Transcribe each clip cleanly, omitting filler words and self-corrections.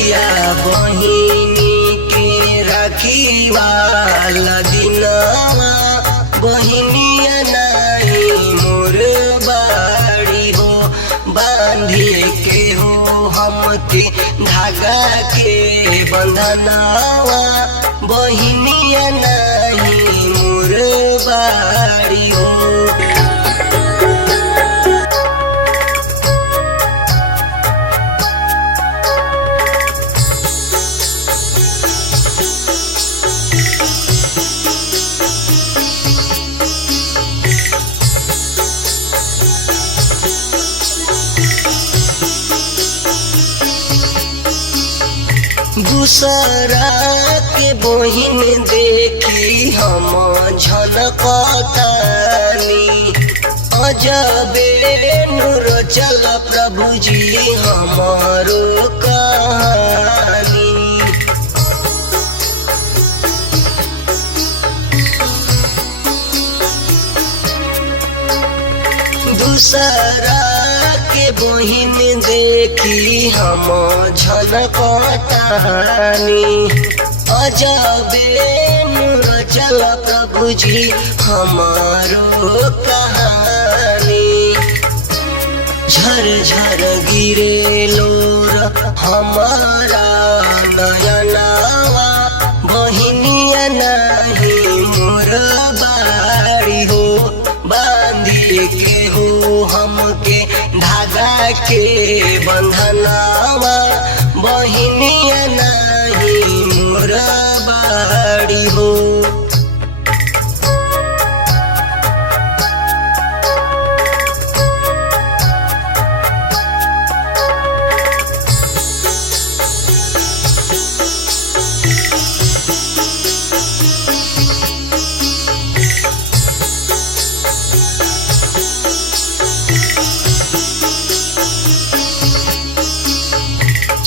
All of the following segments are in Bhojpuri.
भैया बहिनी के राखी वाला दिनवा बहिनिया नहीं मोर बाड़ी हो बांधी के हो हमके धागा के बंधनवा बहिनिया नहीं मोर बाड़ी हो। दूसरा के बहिन देखी हम झनकतानी अजबे नूर चल प्रभु जी हमारो कहानी। दूसरा के बहिन देखी हम झनकतानी अजबे नूर चल प्रभु जी हमारो कहानी। झर झर गिरे लोर हमारा नयनवा बहिनिया नहीं मोर बाड़ी हो बांधी के हो हमके धागा के बंधनवा बहिनिया नहीं मोर बाड़ी हो।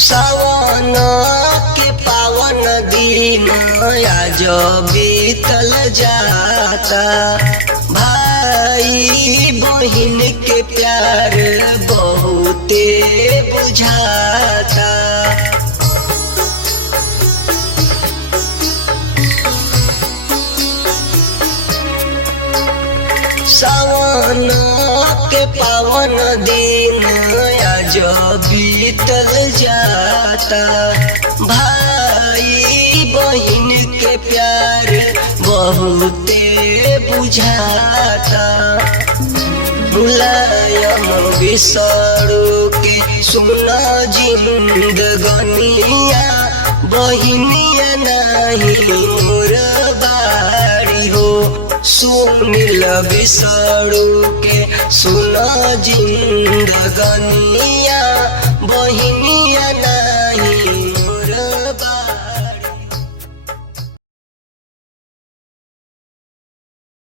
सावन के पावन दिन आज बीतल जाता भाई बहिन के प्यार बहुते बुझाता। सावन के पावन दिन आज बीतल जाता भाई बहिन के प्यार बहुते बुझाता। मुलायम बिसरू के सुना जिंदगनिया बहिनिया नहीं मोर बाड़ी हो सुनील बिसरू के सुना जिंदगनिया